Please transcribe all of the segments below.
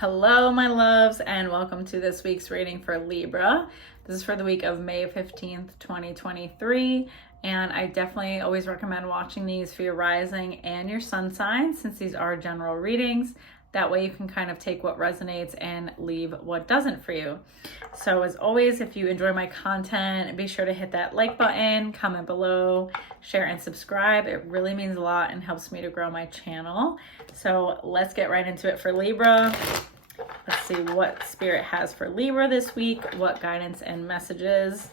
Hello, my loves, and welcome to this week's reading for Libra. This is for the week of May 15th, 2023, and I definitely always recommend watching these for your rising and your sun signs since these are general readings. That way you can kind of take what resonates and leave what doesn't for you. So as always, if you enjoy my content, be sure to hit that like button, comment below, share and subscribe. It really means a lot and helps me to grow my channel. So let's get right into it for Libra. Let's see what Spirit has for Libra this week, what guidance and messages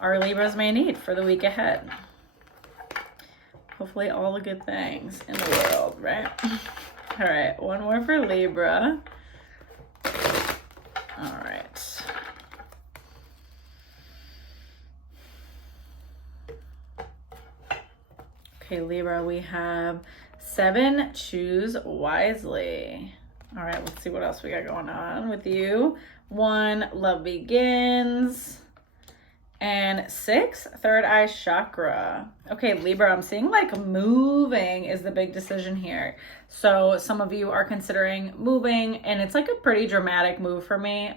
our Libras may need for the week ahead. Hopefully all the good things in the world, right? All right, one more for Libra. All right. Okay, Libra, we have 7, choose wisely. All right, let's see what else we got going on with you. 1, love begins. And 6, third eye chakra. Okay, Libra, I'm seeing like moving is the big decision here. So some of you are considering moving, and it's like a pretty dramatic move for me.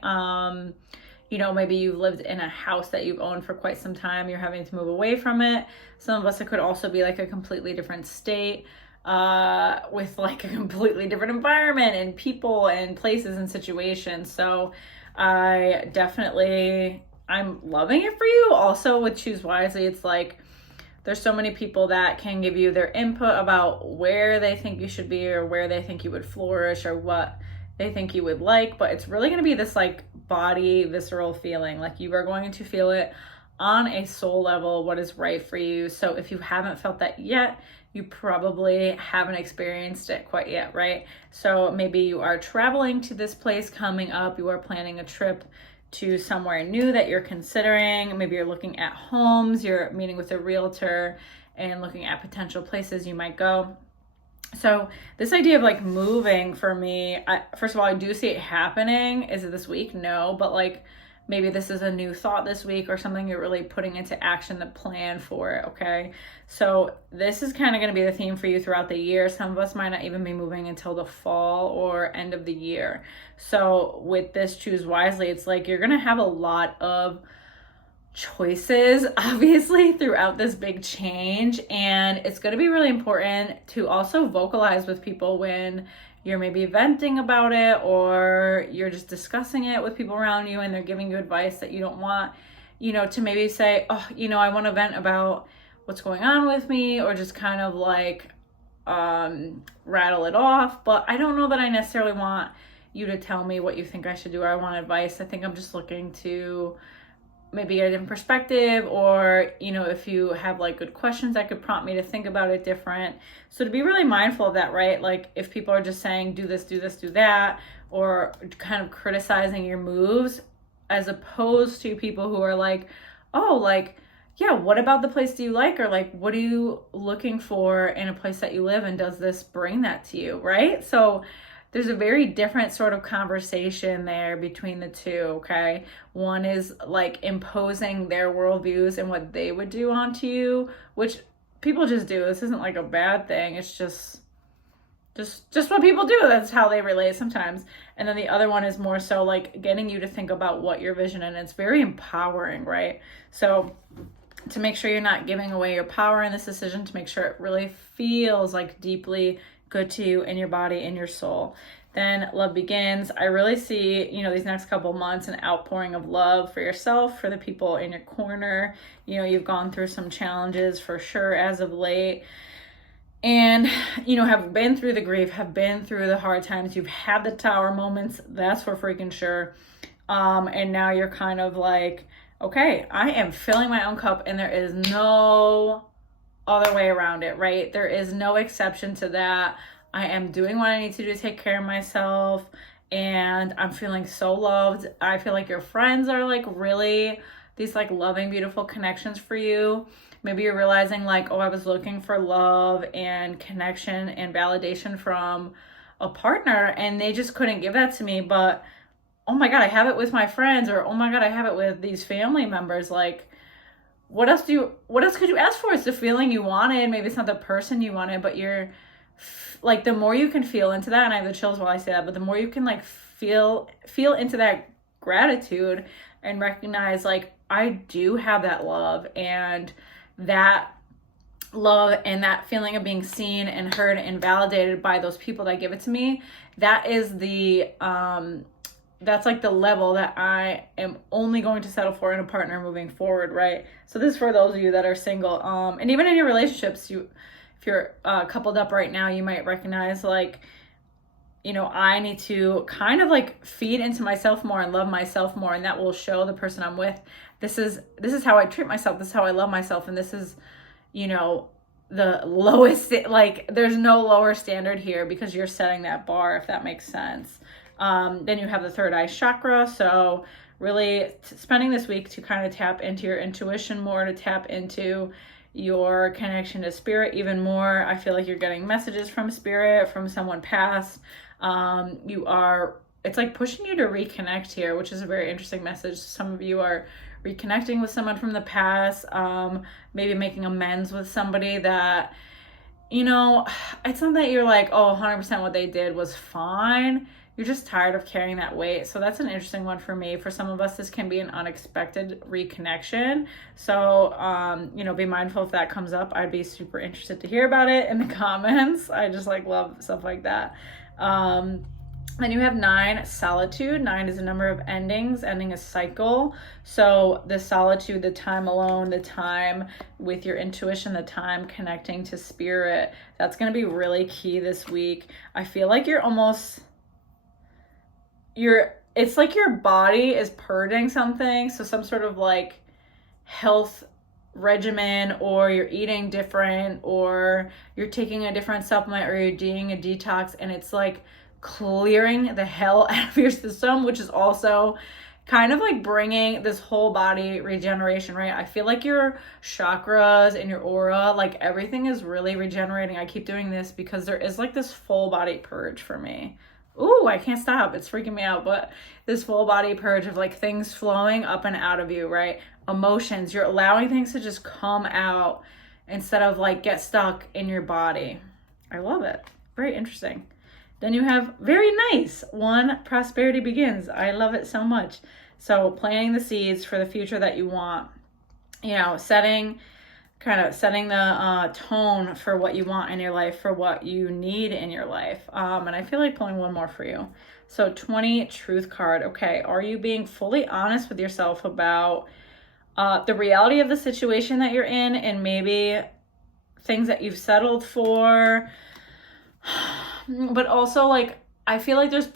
You know, maybe you've lived in a house that you've owned for quite some time. You're having to move away from it. Some of us, it could also be like a completely different state with like a completely different environment and people and places and situations. So I'm loving it for you. Also with Choose Wisely, it's like there's so many people that can give you their input about where they think you should be or where they think you would flourish or what they think you would like. But it's really going to be this like body, visceral feeling. Like you are going to feel it on a soul level, what is right for you. So if you haven't felt that yet, you probably haven't experienced it quite yet, right? So maybe you are traveling to this place coming up. You are planning a trip to somewhere new that you're considering. Maybe you're looking at homes, you're meeting with a realtor and looking at potential places you might go. So this idea of like moving for me, first of all, I do see it happening. Is it this week? No, but like maybe this is a new thought this week or something you're really putting into action, the plan for it, okay? So this is kind of going to be the theme for you throughout the year. Some of us might not even be moving until the fall or end of the year. So with this Choose Wisely, it's like you're going to have a lot of choices, obviously, throughout this big change. And it's going to be really important to also vocalize with people when you're maybe venting about it or you're just discussing it with people around you and they're giving you advice that you don't want, to maybe say, oh, I want to vent about what's going on with me, or just kind of like rattle it off. But I don't know that I necessarily want you to tell me what you think I should do or I want advice. I think I'm just looking to maybe get a different perspective, or if you have like good questions that could prompt me to think about it different. So to be really mindful of that, right? Like if people are just saying do this, do this, do that, or kind of criticizing your moves, as opposed to people who are like, oh, like, yeah, what about the place do you like, or like what are you looking for in a place that you live, and does this bring that to you, right? So there's a very different sort of conversation there between the two, okay? One is like imposing their worldviews and what they would do onto you, which people just do. This isn't like a bad thing. It's just what people do. That's how they relate sometimes. And then the other one is more so like getting you to think about what your vision is. And it's very empowering, right? So to make sure you're not giving away your power in this decision, to make sure it really feels like deeply good to you in your body, in your soul. Then love begins. I really see, these next couple months an outpouring of love for yourself, for the people in your corner. You've gone through some challenges for sure as of late. And, have been through the grief, have been through the hard times. You've had the tower moments, that's for freaking sure. And now you're kind of like, okay, I am filling my own cup and there is no other way around it, right? There is no exception to that. I am doing what I need to do to take care of myself, and I'm feeling so loved. I feel like your friends are like really these like loving, beautiful connections for you. Maybe you're realizing like, oh, I was looking for love and connection and validation from a partner and they just couldn't give that to me, but oh my God, I have it with my friends, or oh my God, I have it with these family members. Like, what else could you ask for? It's the feeling you wanted. Maybe it's not the person you wanted, but you're like the more you can feel into that, and I have the chills while I say that, but the more you can like feel into that gratitude and recognize like I do have that love, and that love and that feeling of being seen and heard and validated by those people that give it to me, that is the that's like the level that I am only going to settle for in a partner moving forward, right? So this is for those of you that are single, and even in your relationships, if you're coupled up right now, you might recognize like, I need to kind of like feed into myself more and love myself more, and that will show the person I'm with. This is how I treat myself. This is how I love myself, and this is, the lowest, like there's no lower standard here because you're setting that bar, if that makes sense. Then you have the third eye chakra. So really spending this week to kind of tap into your intuition more, to tap into your connection to spirit even more. I feel like you're getting messages from spirit, from someone past. It's like pushing you to reconnect here, which is a very interesting message. Some of you are reconnecting with someone from the past, maybe making amends with somebody that, it's not that you're like, oh, 100% what they did was fine. You're just tired of carrying that weight. So that's an interesting one for me. For some of us, this can be an unexpected reconnection. So, be mindful if that comes up. I'd be super interested to hear about it in the comments. I just like love stuff like that. Then you have 9, solitude. 9 is a number of endings, ending a cycle. So the solitude, the time alone, the time with your intuition, the time connecting to spirit, that's going to be really key this week. I feel like it's like your body is purging something. So some sort of like health regimen, or you're eating different, or you're taking a different supplement, or you're doing a detox, and it's like clearing the hell out of your system, which is also kind of like bringing this whole body regeneration, right? I feel like your chakras and your aura, like everything is really regenerating. I keep doing this because there is like this full body purge for me. Ooh, I can't stop. It's freaking me out. But this full body purge of like things flowing up and out of you, right? Emotions, you're allowing things to just come out instead of like get stuck in your body. I love it. Very interesting. Then you have very nice 1, prosperity begins. I love it so much. So planting the seeds for the future that you want, setting the tone for what you want in your life, for what you need in your life. And I feel like pulling one more for you. So 20, truth card. Okay, are you being fully honest with yourself about the reality of the situation that you're in, and maybe things that you've settled for? But also, like, I feel like there's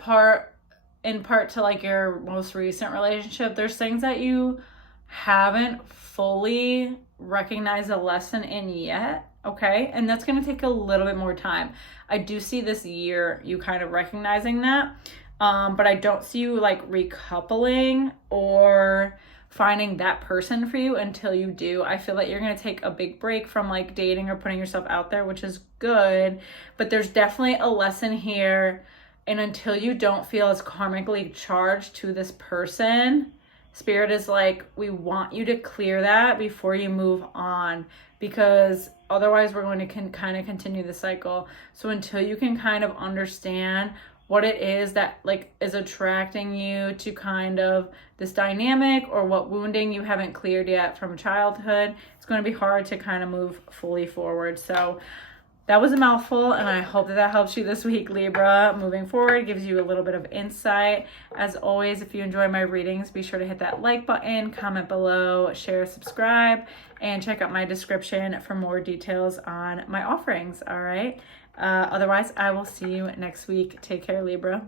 in part to like your most recent relationship, there's things that you haven't fully recognized a lesson in yet, okay? And that's going to take a little bit more time. I do see this year you kind of recognizing that, but I don't see you like recoupling or finding that person for you until you do. I feel like you're going to take a big break from like dating or putting yourself out there, which is good, but there's definitely a lesson here. And until you don't feel as karmically charged to this person, Spirit is like, we want you to clear that before you move on, because otherwise we're going to kind of continue the cycle. So until you can kind of understand what it is that like is attracting you to kind of this dynamic, or what wounding you haven't cleared yet from childhood, it's going to be hard to kind of move fully forward. So that was a mouthful, and I hope that helps you this week, Libra. Moving forward, gives you a little bit of insight. As always, if you enjoy my readings, be sure to hit that like button, comment below, share, subscribe, and check out my description for more details on my offerings, all right? Otherwise, I will see you next week. Take care, Libra.